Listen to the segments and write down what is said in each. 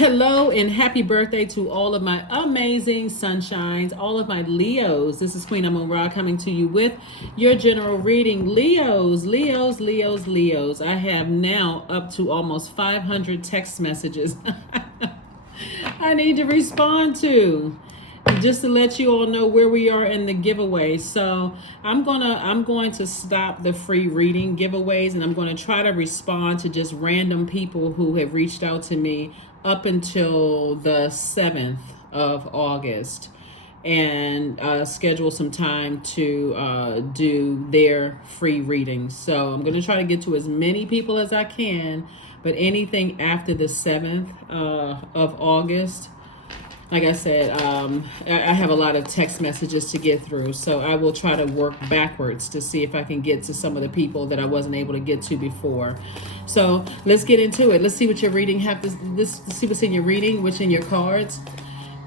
Hello and happy birthday to all of my amazing sunshines, all of my Leos. This is Queen Amun Ra coming to you with your general reading. Leos, Leos, Leos, Leos. I have now up to almost 500 text messages I need to respond to, just to let you all know where we are in the giveaway. So I'm going to stop the free reading giveaways, and I'm going to try to respond to just random people who have reached out to me up until the 7th of August, and schedule some time to do their free readings. So I'm going to try to get to as many people as I can, but anything after the 7th of August, like I said, I have a lot of text messages to get through, so I will try to work backwards to see if I can get to some of the people that I wasn't able to get to before. So let's get into it. Let's see what your reading let's see what's in your reading, what's in your cards.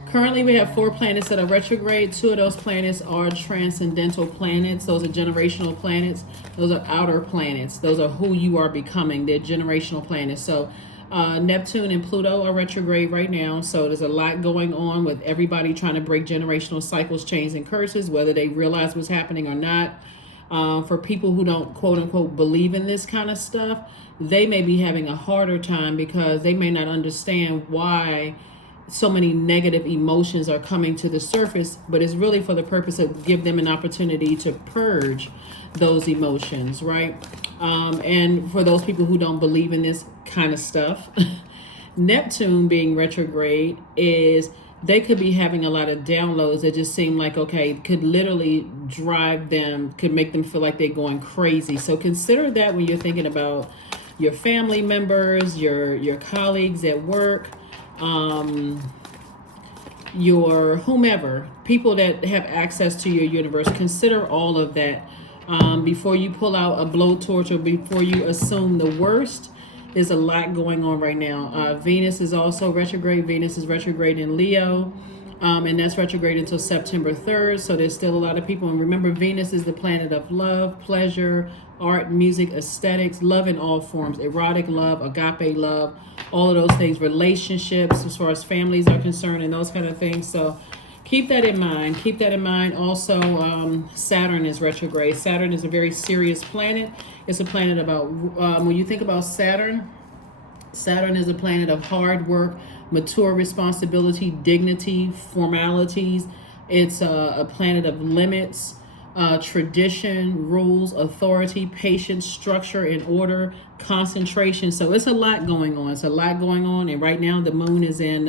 Currently, we have 4 planets that are retrograde. 2 of those planets are transcendental planets. Those are generational planets. Those are outer planets. Those are who you are becoming. They're generational planets. So Neptune and Pluto are retrograde right now, so there's a lot going on with everybody trying to break generational cycles, chains, and curses, whether they realize what's happening or not. For people who don't quote unquote believe in this kind of stuff, they may be having a harder time because they may not understand why so many negative emotions are coming to the surface, but it's really for the purpose of give them an opportunity to purge those emotions, right? And for those people who don't believe in this kind of stuff, Neptune being retrograde is they could be having a lot of downloads that just seem like, okay, could literally drive them, could make them feel like they're going crazy. So consider that when you're thinking about your family members, your colleagues at work, your whomever, people that have access to your universe. Consider all of that before you pull out a blowtorch or before you assume the worst. There's a lot going on right now. Venus is also retrograde. Venus is retrograde in Leo, and that's retrograde until September 3rd. So there's still a lot of people. And remember, Venus is the planet of love, pleasure, art, music, aesthetics, love in all forms, erotic love, agape love, all of those things, relationships as far as families are concerned, and those kind of things. So keep that in mind. Keep that in mind. Also, Saturn is retrograde. Saturn is a very serious planet. It's a planet about, when you think about Saturn, Saturn is a planet of hard work, mature responsibility, dignity, formalities. It's a planet of limits, tradition, rules, authority, patience, structure, and order, concentration. So it's a lot going on. It's a lot going on. And right now the moon is in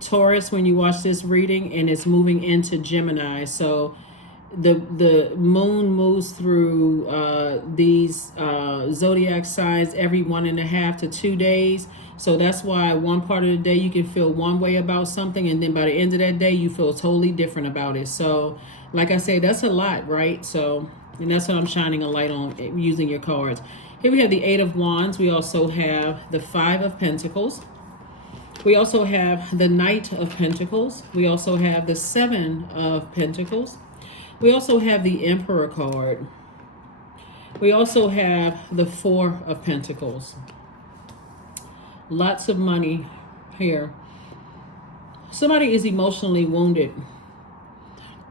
Taurus when you watch this reading, and it's moving into Gemini. So the moon moves through these zodiac signs every 1.5 to 2 days. So that's why one part of the day you can feel one way about something, and then by the end of that day you feel totally different about it. So like I say, that's a lot, right? So, and that's what I'm shining a light on using your cards. Here we have the 8 of Wands. We also have the 5 of Pentacles. We also have the Knight of Pentacles. We also have the 7 of Pentacles. We also have the Emperor card. We also have the 4 of Pentacles. Lots of money here. Somebody is emotionally wounded.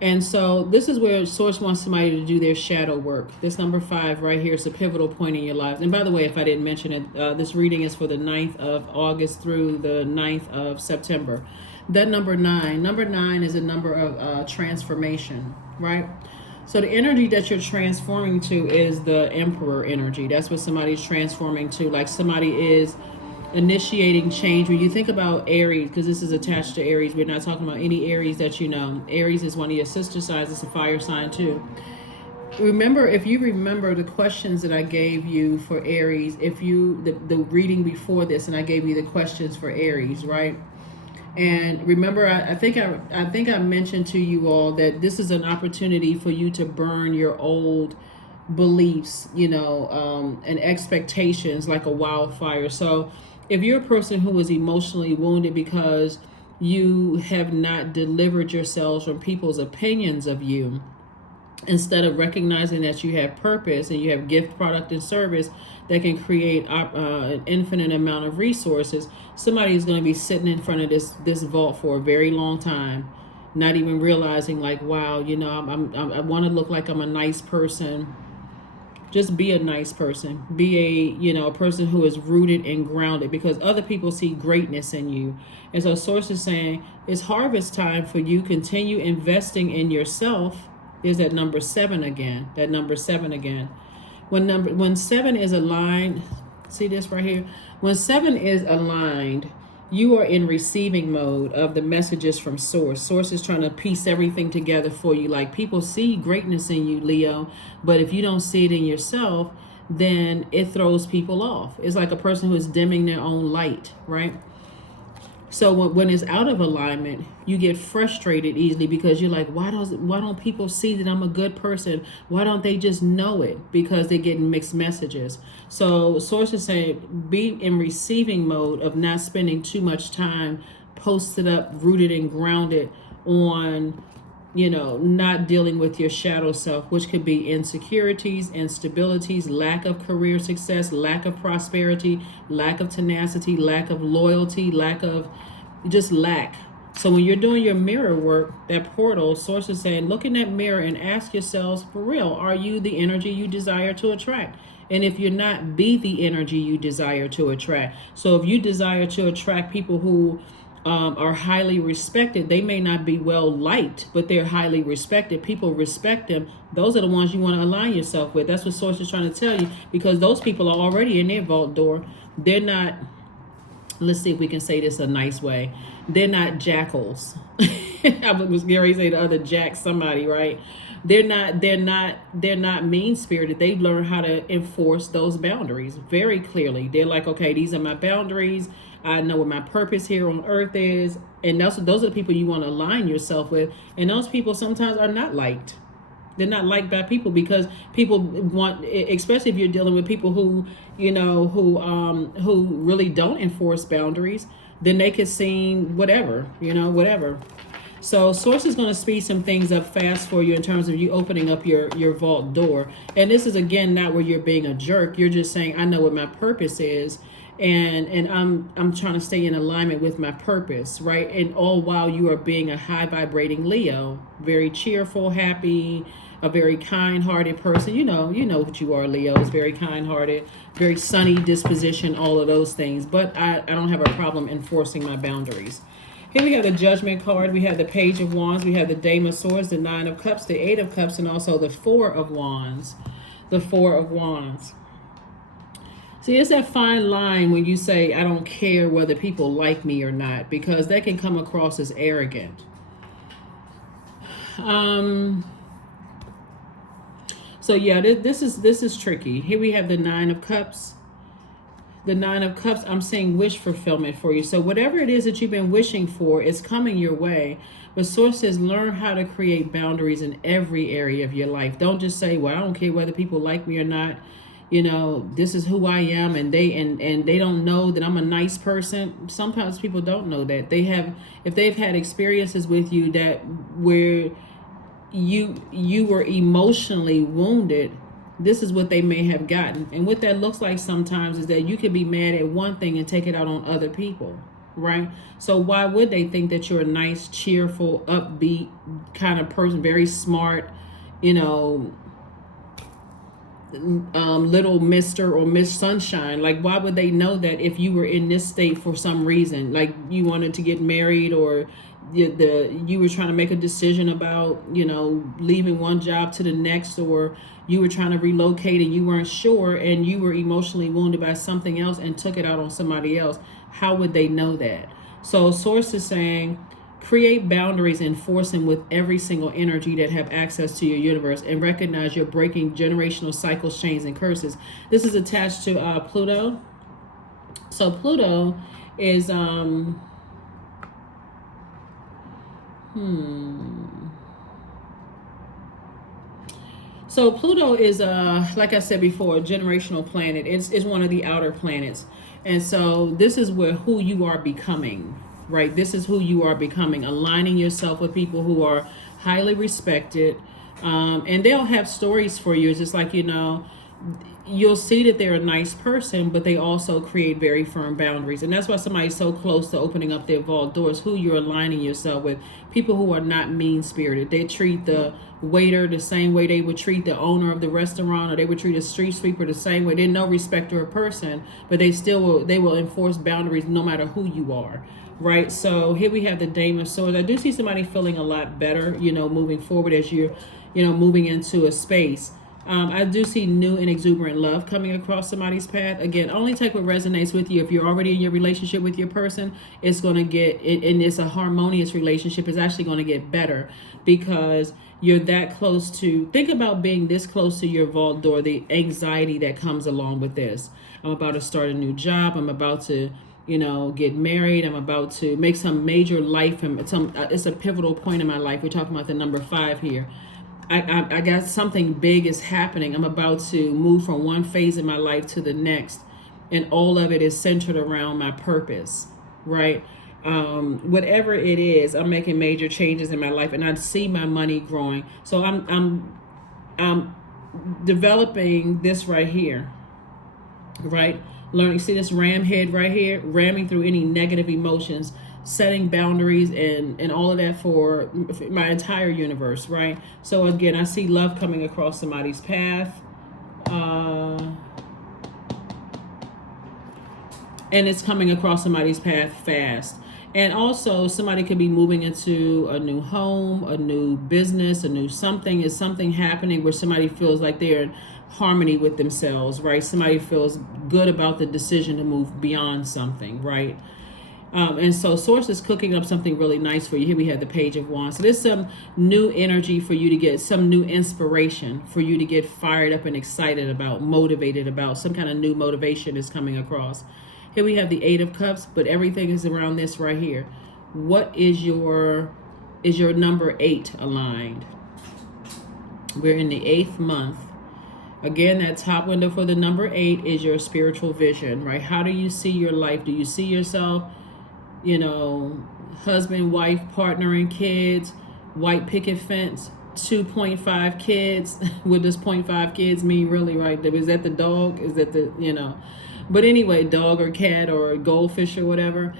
And so this is where Source wants somebody to do their shadow work. This number 5 right here is a pivotal point in your lives. And by the way, if I didn't mention it, this reading is for the 9th of August through the 9th of September. That number 9 is a number of transformation, right? So the energy that you're transforming to is the Emperor energy. That's what somebody's transforming to. Like somebody is initiating change. When you think about Aries, because this is attached to Aries, we're not talking about any Aries that you know. Aries is one of your sister signs. It's a fire sign too. Remember, if you remember the questions that I gave you for Aries, if you the reading before this, and I gave you the questions for Aries, right? And remember, I think I mentioned to you all that this is an opportunity for you to burn your old beliefs, and expectations like a wildfire. So if you're a person who is emotionally wounded because you have not delivered yourselves from people's opinions of you, instead of recognizing that you have purpose and you have gift, product, and service that can create an infinite amount of resources, somebody is going to be sitting in front of this vault for a very long time, not even realizing, like, wow, I want to look like I'm a nice person. Just be a nice person. Be a person who is rooted and grounded, because other people see greatness in you. And so source is saying it's harvest time for you. Continue investing in yourself. Is that number 7 again? That number 7 again. When 7 is aligned, see this right here? When 7 is aligned, you are in receiving mode of the messages from source. Source is trying to piece everything together for you. Like, people see greatness in you, Leo, but if you don't see it in yourself, then it throws people off. It's like a person who is dimming their own light, right? So when it's out of alignment, you get frustrated easily, because you're like, why don't people see that I'm a good person? Why don't they just know it? Because they're getting mixed messages. So source is saying, be in receiving mode of not spending too much time posted up, rooted and grounded on, not dealing with your shadow self, which could be insecurities, instabilities, lack of career success, lack of prosperity, lack of tenacity, lack of loyalty, lack of just lack. So when you're doing your mirror work, that portal, source is saying, look in that mirror and ask yourselves, for real, are you the energy you desire to attract? And if you're not, be the energy you desire to attract. So if you desire to attract people who are highly respected, they may not be well liked, but they're highly respected. People respect them. Those are the ones you want to align yourself with. That's what source is trying to tell you, because those people are already in their vault door. They're not, let's see if we can say this a nice way, they're not jackals. I was going to say the other jack somebody, right? They're not mean spirited. They learn how to enforce those boundaries very clearly. They're like, okay, these are my boundaries. I know what my purpose here on earth is. And those are the people you want to align yourself with. And those people sometimes are not liked. They're not liked by people, because people want, especially if you're dealing with people who, who really don't enforce boundaries, then they could seem whatever. So source is going to speed some things up fast for you in terms of you opening up your vault door. And this is, again, not where you're being a jerk. You're just saying, I know what my purpose is. And I'm trying to stay in alignment with my purpose, right? And all while you are being a high vibrating Leo, very cheerful, happy, a very kind-hearted person. You know what you are, Leo. Is very kind-hearted, very sunny disposition, all of those things. But I don't have a problem enforcing my boundaries. Here we have the Judgment card. We have the Page of Wands. We have the Dame of Swords, the Nine of Cups, the Eight of Cups, and also the Four of Wands. The Four of Wands. See, it's that fine line when you say, I don't care whether people like me or not, because that can come across as arrogant. So yeah, this is tricky. Here we have the Nine of Cups. The Nine of Cups, I'm saying wish fulfillment for you. So whatever it is that you've been wishing for is coming your way. But source says, learn how to create boundaries in every area of your life. Don't just say, well, I don't care whether people like me or not. This is who I am, and they don't know that I'm a nice person. Sometimes people don't know that. If they've had experiences with you that where you were emotionally wounded, this is what they may have gotten. And what that looks like sometimes is that you can be mad at one thing and take it out on other people, right? So why would they think that you're a nice, cheerful, upbeat kind of person, very smart, little Mr. or Miss Sunshine? Like, why would they know that if you were in this state for some reason, like you wanted to get married, or you were trying to make a decision about, leaving one job to the next, or you were trying to relocate and you weren't sure, and you were emotionally wounded by something else and took it out on somebody else? How would they know that? So source is saying, create boundaries and enforce them with every single energy that have access to your universe, and recognize you're breaking generational cycles, chains, and curses. This is attached to Pluto. So Pluto is So Pluto is, like I said before, a generational planet. It's one of the outer planets. And so this is who you are becoming, right? This is who you are becoming, aligning yourself with people who are highly respected, And they'll have stories for you. It's just like, you'll see that they're a nice person, but they also create very firm boundaries. And that's why somebody's so close to opening up their vault doors, who you're aligning yourself with. People who are not mean-spirited. They treat the waiter the same way they would treat the owner of the restaurant, or they would treat a street sweeper the same way. They're no respecter of person, but they will enforce boundaries no matter who you are. Right, so here we have the Dame of Swords. I do see somebody feeling a lot better, moving forward as you're, moving into a space. I do see new and exuberant love coming across somebody's path. Again, only take what resonates with you. If you're already in your relationship with your person, it's going to get, and it's a harmonious relationship, it's actually going to get better because you're that close to, think about being this close to your vault door, the anxiety that comes along with this. I'm about to start a new job. I'm about to, get married. I'm about to make some major life, it's a pivotal point in my life. We're talking about the number 5 here. I got something big is happening. I'm about to move from one phase in my life to the next. And all of it is centered around my purpose, right? Whatever it is, I'm making major changes in my life and I see my money growing. So I'm developing this right here, right? Learning, see this ram head right here, ramming through any negative emotions, setting boundaries and all of that for my entire universe, right? So again, I see love coming across somebody's path. And it's coming across somebody's path fast. And also somebody could be moving into a new home, a new business, a new something. Is something happening where somebody feels like they're in harmony with themselves, right? Somebody feels good about the decision to move beyond something, right? And so Source is cooking up something really nice for you. Here we have the Page of Wands. So there's some new energy for you to get, some new inspiration for you to get fired up and excited about, motivated about. Some kind of new motivation is coming across. Here we have the 8 of Cups, but everything is around this right here. What is your number 8 aligned? We're in the 8th month. Again, that top window for the number 8 is your spiritual vision, right? How do you see your life? Do you see yourself, husband, wife, partner, and kids, white picket fence, 2.5 kids? What does 0.5 kids mean really, right? Is that the dog? Is that the, But anyway, dog or cat or goldfish or whatever,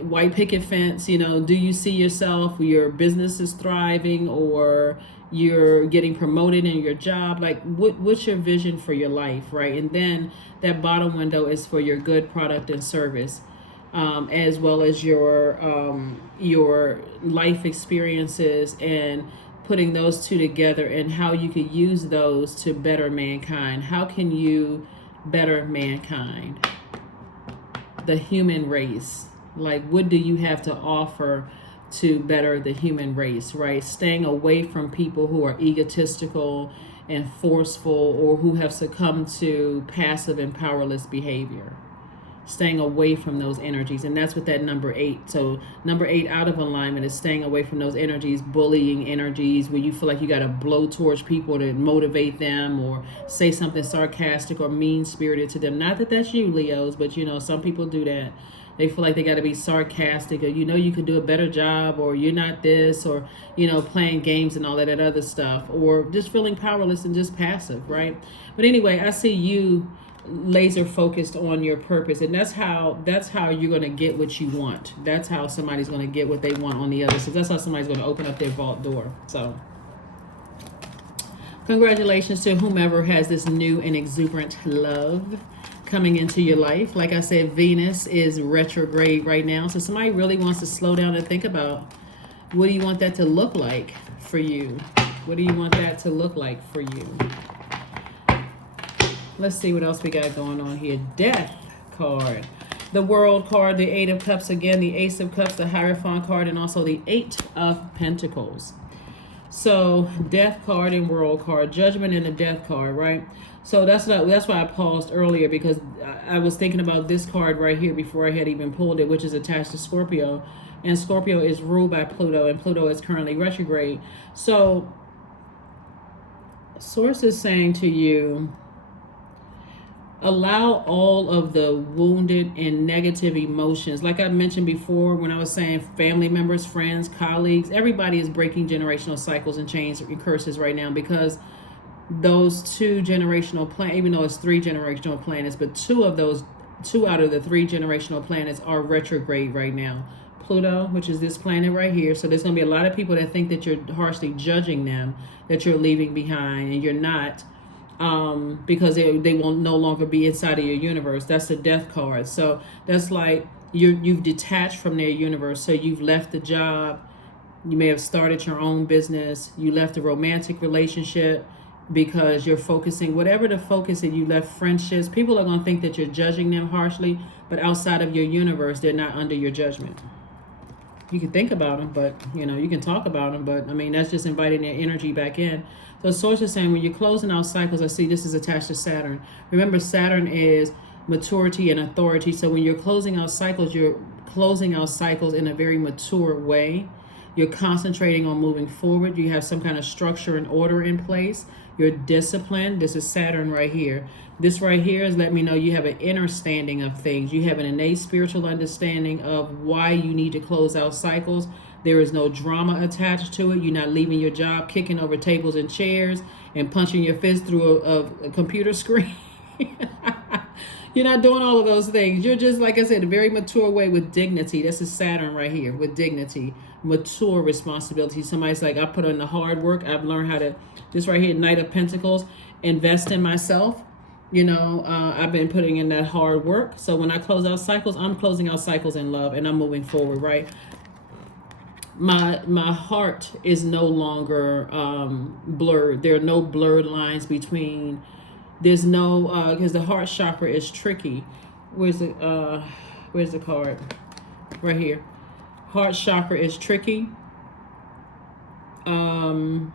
white picket fence, do you see yourself, your business is thriving or you're getting promoted in your job? Like what's your vision for your life, right? And then that bottom window is for your good product and service, as well as your life experiences and putting those two together and how you could use those to better mankind. How can you better mankind, the human race? Like, what do you have to offer to better the human race, right? Staying away from people who are egotistical and forceful or who have succumbed to passive and powerless behavior. Staying away from those energies. And that's what that number 8. So number 8 out of alignment is staying away from those energies, bullying energies, where you feel like you got to blow towards people to motivate them or say something sarcastic or mean-spirited to them. Not that that's you, Leos, but some people do that. They feel like they got to be sarcastic or, you could do a better job or you're not this or, playing games and all that other stuff or just feeling powerless and just passive, right? But anyway, I see you laser focused on your purpose, and that's how you're going to get what you want. That's how somebody's going to get what they want on the other side. That's how somebody's going to open up their vault door. So congratulations to whomever has this new and exuberant love coming into your life. Like I said, Venus is retrograde right now, so somebody really wants to slow down and think about, what do you want that to look like for you? What do you want that to look like for you? Let's see what else we got going on here. Death card, the World card, the 8 of Cups again, the Ace of Cups, the Hierophant card, and also the 8 of Pentacles. So Death card and World card, Judgment and the Death card, right? So that's why I paused earlier, because I was thinking about this card right here before I had even pulled it, which is attached to Scorpio, and Scorpio is ruled by Pluto, and Pluto is currently retrograde. So Source is saying to you, Allow all of the wounded and negative emotions. Like I mentioned before, when I was saying family members, friends, colleagues, everybody is breaking generational cycles and chains and curses right now, because those two generational planets, even though it's three generational planets, but two out of the three generational planets are retrograde right now. Pluto, which is this planet right here. So there's going to be a lot of people that think that you're harshly judging them, that you're leaving behind, and you're not. Because they will no longer be inside of your universe. That's the death card. So that's like you've detached from their universe. So you've left the job. You may have started your own business. You left a romantic relationship because you're focusing, whatever the focus, and you left friendships. People are going to think that you're judging them harshly, but outside of your universe, they're not under your judgment. You can think about them, but you can talk about them, but I mean, that's just inviting their energy back in. So source is saying, when you're closing out cycles, I see this is attached to Saturn. Remember, Saturn is maturity and authority. So when you're closing out cycles in a very mature way. You're concentrating on moving forward. You have some kind of structure and order in place. You're disciplined. This is Saturn right here. This right here is letting me know you have an understanding of things. You have an innate spiritual understanding of why you need to close out cycles. There is no drama attached to it. You're not leaving your job, kicking over tables and chairs, and punching your fist through a computer screen. You're not doing all of those things. You're just, like I said, a very mature way with dignity. This is Saturn right here with dignity, mature responsibility. Somebody's like, I put in the hard work. I've learned how to, this right here, Knight of Pentacles, invest in myself. I've been putting in that hard work. So when I close out cycles, I'm closing out cycles in love, and I'm moving forward, right? My heart is no longer blurred. There are no blurred lines between. There's no because the heart chakra is tricky. Where's the card? Right here. Heart chakra is tricky. And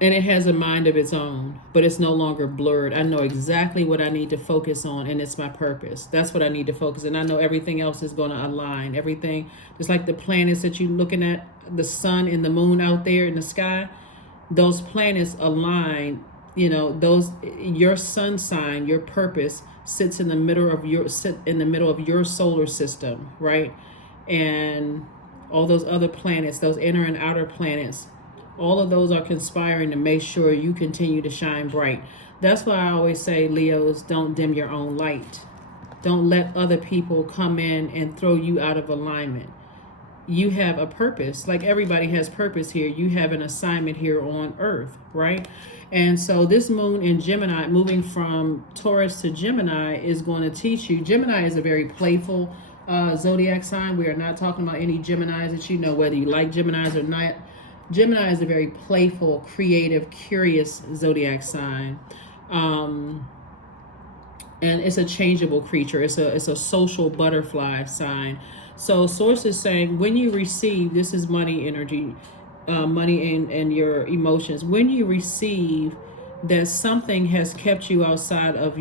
it has a mind of its own, but it's no longer blurred. I know exactly what I need to focus on, and it's my purpose. That's what I need to focus. And I know everything else is going to align. Everything, just like the planets that you're looking at, the sun and the moon out there in the sky, those planets align. Your sun sign, your purpose sits in the middle of your solar system, right? And all those other planets, those inner and outer planets, all of those are conspiring to make sure you continue to shine bright. That's why I always say, Leos, don't dim your own light. Don't let other people come in and throw you out of alignment. You have a purpose. Like everybody has purpose here. You have an assignment here on Earth, right? And so this moon in Gemini, moving from Taurus to Gemini, is going to teach you. Gemini is a very playful zodiac sign. We are not talking about any Geminis that whether you like Geminis or not. Gemini is a very playful, creative, curious zodiac sign. And it's a changeable creature. It's a social butterfly sign. So source is saying, when you receive, this is money energy, money and your emotions. When you receive that something has kept you outside of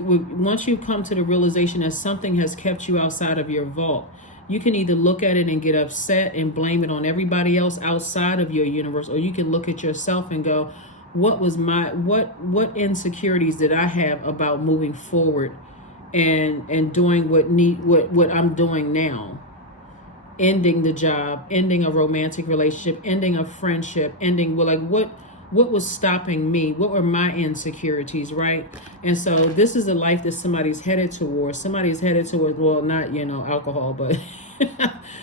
once you come to the realization that something has kept you outside of your vault, you can either look at it and get upset and blame it on everybody else outside of your universe, or you can look at yourself and go, what insecurities did I have about moving forward and doing what I'm doing now? Ending the job, ending a romantic relationship, ending a friendship, what was stopping me? What were my insecurities, right? And so this is a life that somebody's headed towards. Somebody's headed towards, well, not, alcohol, but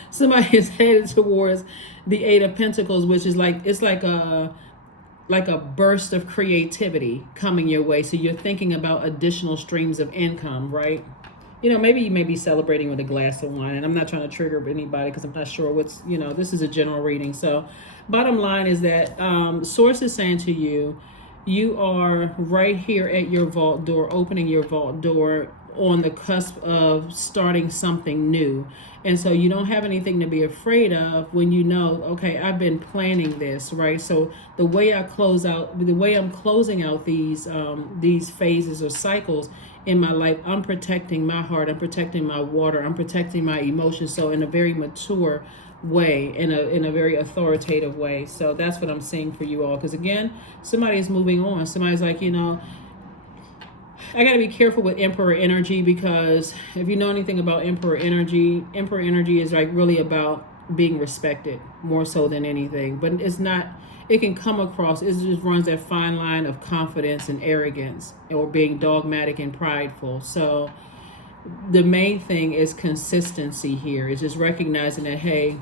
somebody is headed towards the Eight of Pentacles, which is it's like a burst of creativity coming your way. So you're thinking about additional streams of income, right? Maybe you may be celebrating with a glass of wine, and I'm not trying to trigger anybody because I'm not sure what's, this is a general reading. So bottom line is that source is saying to you, you are right here at your vault door, opening your vault door on the cusp of starting something new. And so you don't have anything to be afraid of when okay, I've been planning this, right? So the way I'm closing out these phases or cycles in my life, I'm protecting my heart, I'm protecting my water, I'm protecting my emotions. So in a very mature way, in a very authoritative way. So that's what I'm seeing for you all. Because again, somebody is moving on. Somebody's like, I got to be careful with Emperor energy, because if you know anything about Emperor energy is like really about being respected more so than anything. But it's not, it can come across, it just runs that fine line of confidence and arrogance, or being dogmatic and prideful. So the main thing is consistency here. It's just recognizing that, hey,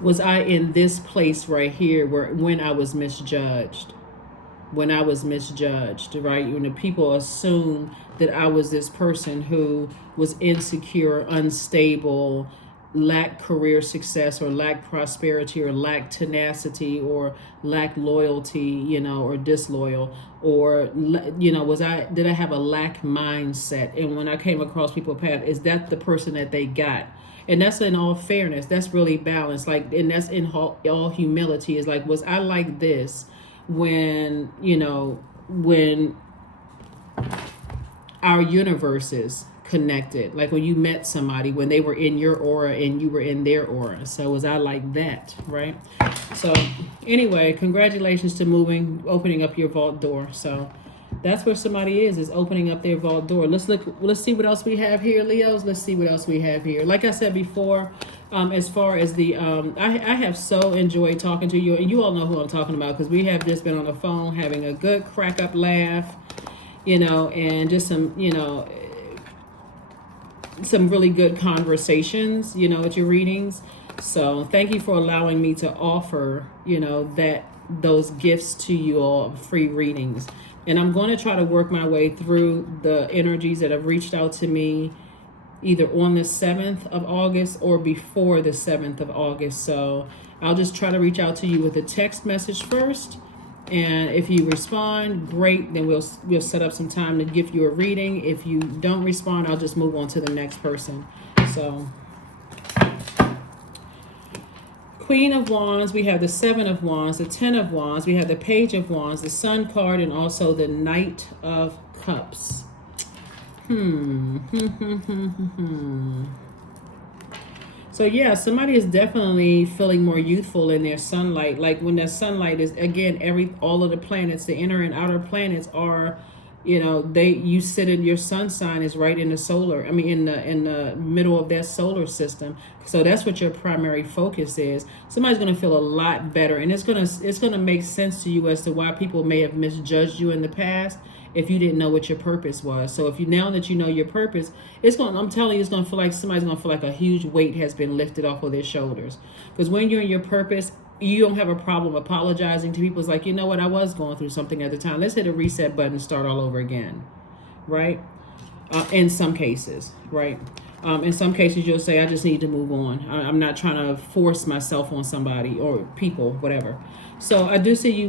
was I in this place right here when I was misjudged? Right? When the people assume that I was this person who was insecure, unstable, lacked career success, or lacked prosperity, or lacked tenacity, or lacked loyalty, or disloyal, or did I have a lack mindset? And when I came across people's path, is that the person that they got? And that's in all fairness. That's really balanced. Like, and that's in all humility. Is like, was I like this when when our universes connected, like when you met somebody, when they were in your aura and you were in their aura? So was I like that, right? So anyway, congratulations to opening up your vault door. So that's where somebody is opening up their vault door. Let's see what else we have here, Leos. Let's see what else we have here. Like I said before, as far as the I have so enjoyed talking to you, and you all know who I'm talking about, because we have just been on the phone having a good crack up laugh, and just some really good conversations, with your readings. So thank you for allowing me to offer, those gifts to you all, free readings. And I'm going to try to work my way through the energies that have reached out to me either on the 7th of August or before the 7th of August. So I'll just try to reach out to you with a text message first. And if you respond, great. Then we'll set up some time to give you a reading. If you don't respond, I'll just move on to the next person. So Queen of Wands, we have the 7 of Wands, the 10 of Wands, we have the Page of Wands, the Sun card, and also the Knight of Cups. So yeah, somebody is definitely feeling more youthful in their sunlight. Like when the sunlight is, again, all of the planets, the inner and outer planets are, you sit in your sun sign is right in the middle of that solar system. So that's what your primary focus is. Somebody's going to feel a lot better, and it's going to make sense to you as to why people may have misjudged you in the past if you didn't know what your purpose was. So now that you know your purpose, I'm telling you, it's going to feel like somebody's going to feel like a huge weight has been lifted off of their shoulders. Because when you're in your purpose, you don't have a problem apologizing to people. It's like, you know what, I was going through something at the time. Let's hit a reset button and start all over again, right? In some cases, right? In some cases, you'll say, I just need to move on. I'm not trying to force myself on somebody or people, whatever. So I do see you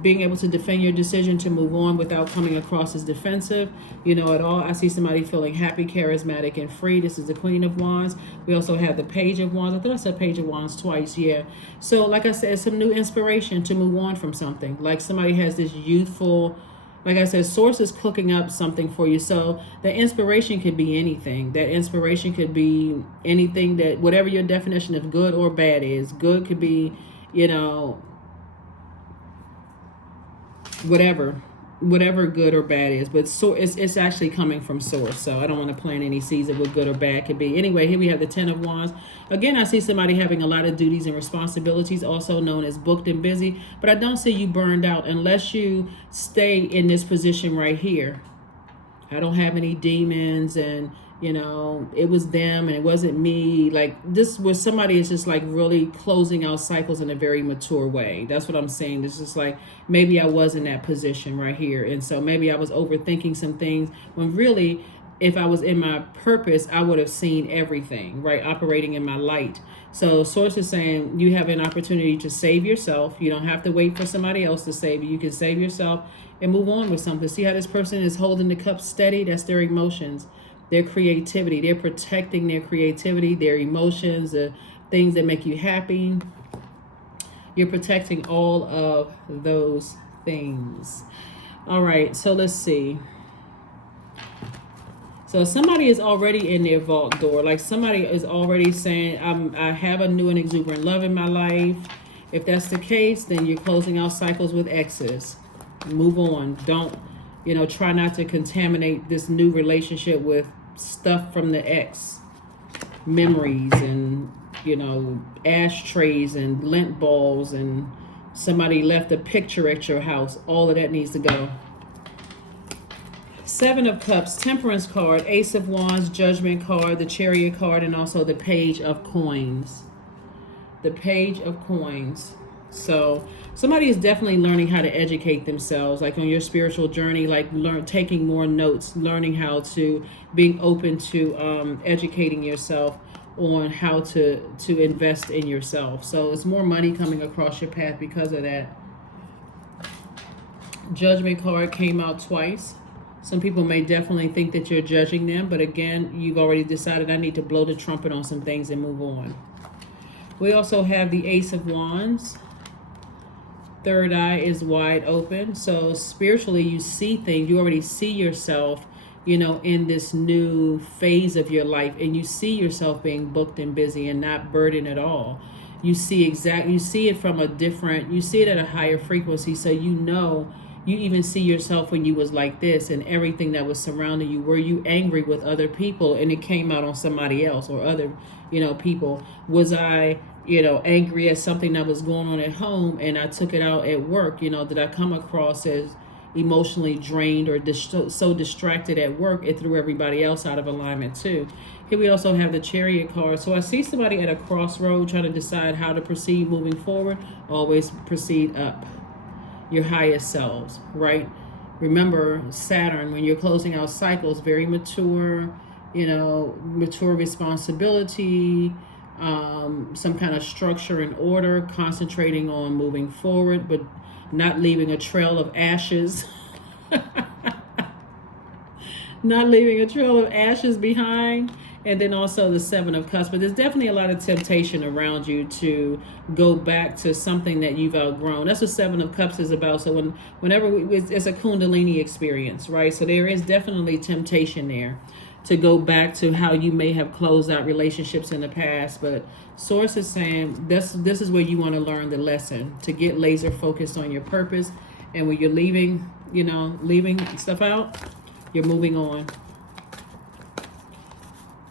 being able to defend your decision to move on without coming across as defensive, at all. I see somebody feeling happy, charismatic, and free. This is the Queen of Wands. We also have the Page of Wands. I thought I said Page of Wands twice, yeah. So like I said, some new inspiration to move on from something. Like somebody has this youthful, like I said, source is cooking up something for you. So the inspiration could be anything. That inspiration could be anything that, whatever your definition of good or bad is. Good could be, whatever good or bad is, but it's actually coming from source. So I don't want to plant any seeds of what good or bad could be. Anyway, here we have the 10 of Wands. Again, I see somebody having a lot of duties and responsibilities, also known as booked and busy, but I don't see you burned out unless you stay in this position right here. I don't have any demons, and it was them and it wasn't me. Like this, where somebody is just like really closing out cycles in a very mature way. That's what I'm saying. It's just like, maybe I was in that position right here, and so maybe I was overthinking some things, when really, if I was in my purpose, I would have seen everything, right? Operating in my light. So source is saying you have an opportunity to save yourself. You don't have to wait for somebody else to save you. You can save yourself and move on with something. See how this person is holding the cup steady? That's their emotions, their creativity. They're protecting their creativity, their emotions, the things that make you happy. You're protecting all of those things. All right, so let's see. So somebody is already in their vault door. Like somebody is already saying, I have a new and exuberant love in my life. If that's the case, then you're closing out cycles with exes. Move on. Don't, try not to contaminate this new relationship with stuff from the ex. Memories and, ashtrays and lint balls, and somebody left a picture at your house. All of that needs to go. Seven of Cups, Temperance card, Ace of Wands, Judgment card, the Chariot card, and also the Page of Coins. The Page of Coins. So somebody is definitely learning how to educate themselves, like on your spiritual journey, like taking more notes, learning how to, being open to educating yourself on how to invest in yourself. So it's more money coming across your path because of that. Judgment card came out twice. Some people may definitely think that you're judging them, but again, you've already decided I need to blow the trumpet on some things and move on. We also have the Ace of Wands. Third eye is wide open. So spiritually, you see things. You already see yourself, in this new phase of your life, and you see yourself being booked and busy and not burdened at all. You see it from you see it at a higher frequency. So you even see yourself when you was like this, and everything that was surrounding you. Were you angry with other people and it came out on somebody else or other, people? Was I, angry at something that was going on at home and I took it out at work? Did I come across as emotionally drained or so distracted at work it threw everybody else out of alignment too? Here we also have the Chariot card. So I see somebody at a crossroad trying to decide how to proceed moving forward. Always proceed up. Your highest selves, right? Remember, Saturn, when you're closing out cycles, very mature, mature responsibility, some kind of structure and order, concentrating on moving forward, but not leaving a trail of ashes. Not leaving a trail of ashes behind. And then also the Seven of Cups. But there's definitely a lot of temptation around you to go back to something that you've outgrown. That's what Seven of Cups is about. So it's a Kundalini experience, right? So there is definitely temptation there to go back to how you may have closed out relationships in the past. But Source is saying this is where you want to learn the lesson, to get laser focused on your purpose. And when you're leaving stuff out, you're moving on.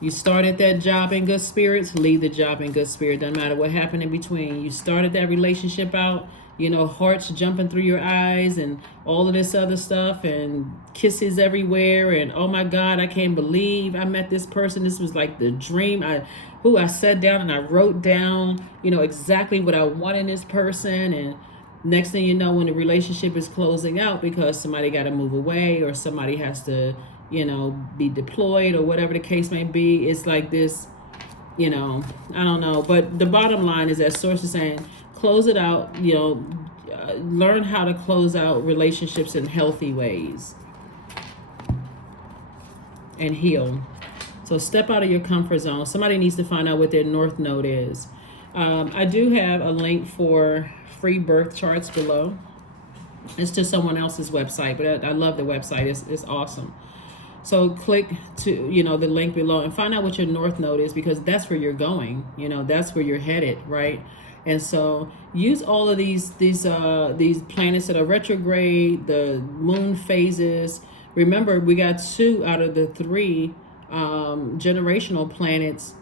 You started that job in good spirits, leave the job in good spirit. Doesn't matter what happened in between. You started that relationship out, hearts jumping through your eyes and all of this other stuff and kisses everywhere. And oh my God, I can't believe I met this person. This was like the dream. I sat down and I wrote down, exactly what I want in this person. And next thing you know, when the relationship is closing out because somebody got to move away or somebody has to be deployed or whatever the case may be, it's like this, I don't know. But the bottom line is that Source is saying, close it out, learn how to close out relationships in healthy ways and heal. So step out of your comfort zone. Somebody needs to find out what their North Node is. I do have a link for free birth charts below. It's to someone else's website, but I love the website. It's awesome. So click to, the link below and find out what your North Node is, because that's where you're going. That's where you're headed, right? And so use all of these planets that are retrograde, the moon phases. Remember, we got 2 out of the 3 generational planets,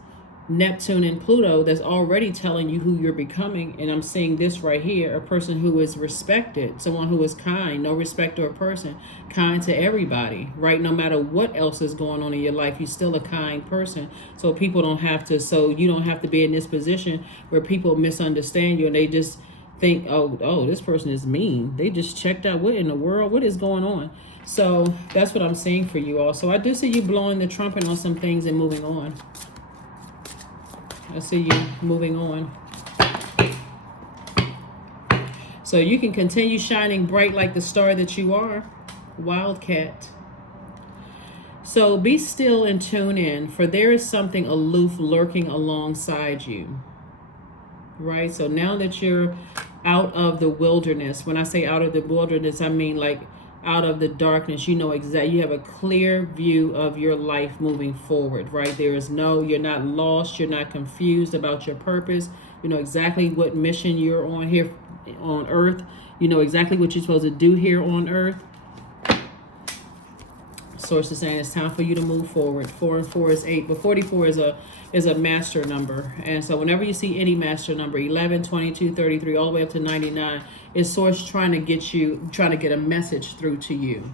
Neptune and Pluto, that's already telling you who you're becoming. And I'm seeing this right here, a person who is respected, someone who is kind, no respecter of person, kind to everybody, right? No matter what else is going on in your life, you're still a kind person. So you don't have to be in this position where people misunderstand you and they just think, oh, this person is mean. They just checked out. What in the world? What is going on? So that's what I'm seeing for you all. So I do see you blowing the trumpet on some things and moving on. I see you moving on. So you can continue shining bright like the star that you are, Wildcat. So be still and tune in, for there is something aloof lurking alongside you. Right? So now that you're out of the wilderness, when I say out of the wilderness, I mean like out of the darkness. You know exactly, you have a clear view of your life moving forward, right? You're not lost, you're not confused about your purpose. You know exactly what mission you're on here on earth. You know exactly what you're supposed to do here on earth. Source is saying it's time for you to move forward. 4 and 4 is 8, but 44 is a master number. And so whenever you see any master number, 11, 22, 33, all the way up to 99, is source trying to get a message through to you,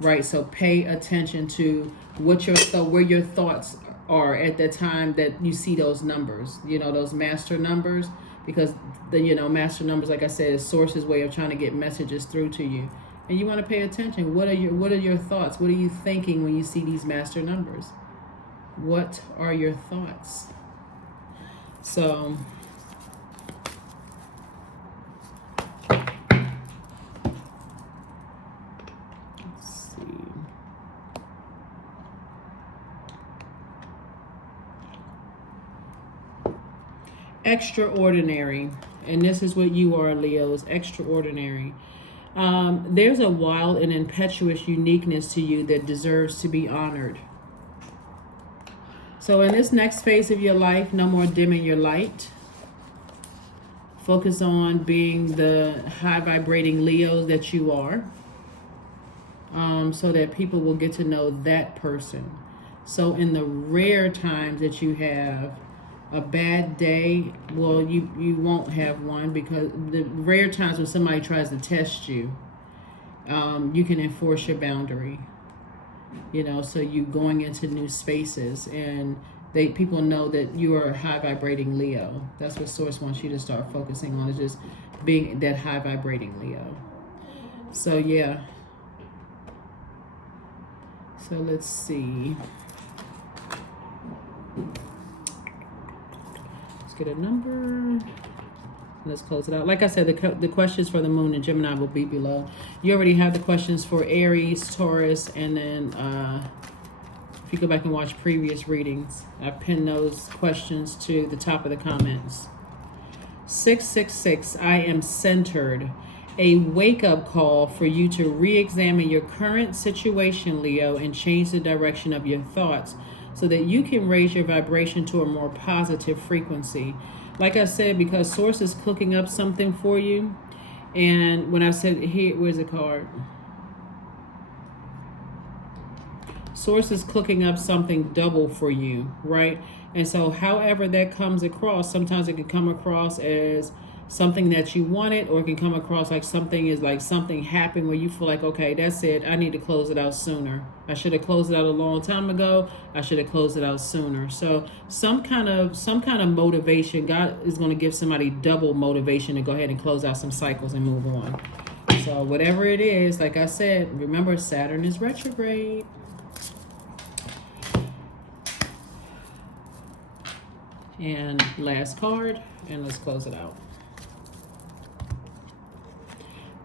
right? So pay attention to where your thoughts are at the time that you see those numbers, those master numbers, because master numbers, like I said, is source's way of trying to get messages through to you. And you want to pay attention. What are your thoughts? What are you thinking when you see these master numbers? What are your thoughts? So let's see. Extraordinary. And this is what you are, Leos. Extraordinary. There's a wild and impetuous uniqueness to you that deserves to be honored. So in this next phase of your life, no more dimming your light. Focus on being the high vibrating Leos that you are, so that people will get to know that person. So in the rare times that you have a bad day, well, you won't have one, because the rare times when somebody tries to test you, you can enforce your boundary. So you going into new spaces, and people know that you are a high vibrating Leo. That's what source wants you to start focusing on, is just being that high vibrating Leo. So yeah. So let's see. Let's get a number. Let's close it out. Like I said, the questions for the moon and Gemini will be below. You already have the questions for Aries, Taurus, and then if you go back and watch previous readings, I pinned those questions to the top of the comments. 666, I am centered. A wake-up call for you to re-examine your current situation, Leo, and change the direction of your thoughts so that you can raise your vibration to a more positive frequency. Like I said, because source is cooking up something for you. And when I said here, where's the card? Source is cooking up something double for you, right? And so however that comes across, sometimes it can come across as something that you wanted, or it can come across like something happened where you feel like, okay, that's it, I need to close it out sooner. I should have closed it out a long time ago. I should have closed it out sooner. So some kind of motivation. God is going to give somebody double motivation to go ahead and close out some cycles and move on. So whatever it is, like I said, remember Saturn is retrograde. And last card, and let's close it out.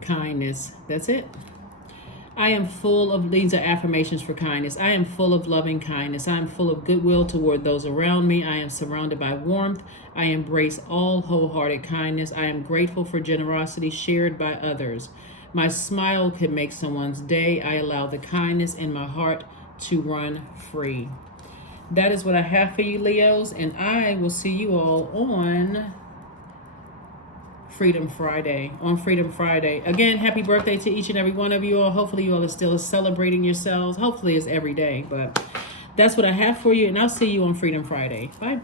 Kindness. That's it. I am full of, these are affirmations for kindness. I am full of loving kindness. I am full of goodwill toward those around me. I am surrounded by warmth. I embrace all wholehearted kindness. I am grateful for generosity shared by others. My smile can make someone's day. I allow the kindness in my heart to run free. That is what I have for you, Leos, and I will see you all on Freedom Friday. Again, happy birthday to each and every one of you all. Hopefully you all are still celebrating yourselves. Hopefully it's every day, but that's what I have for you, and I'll see you on Freedom Friday. Bye.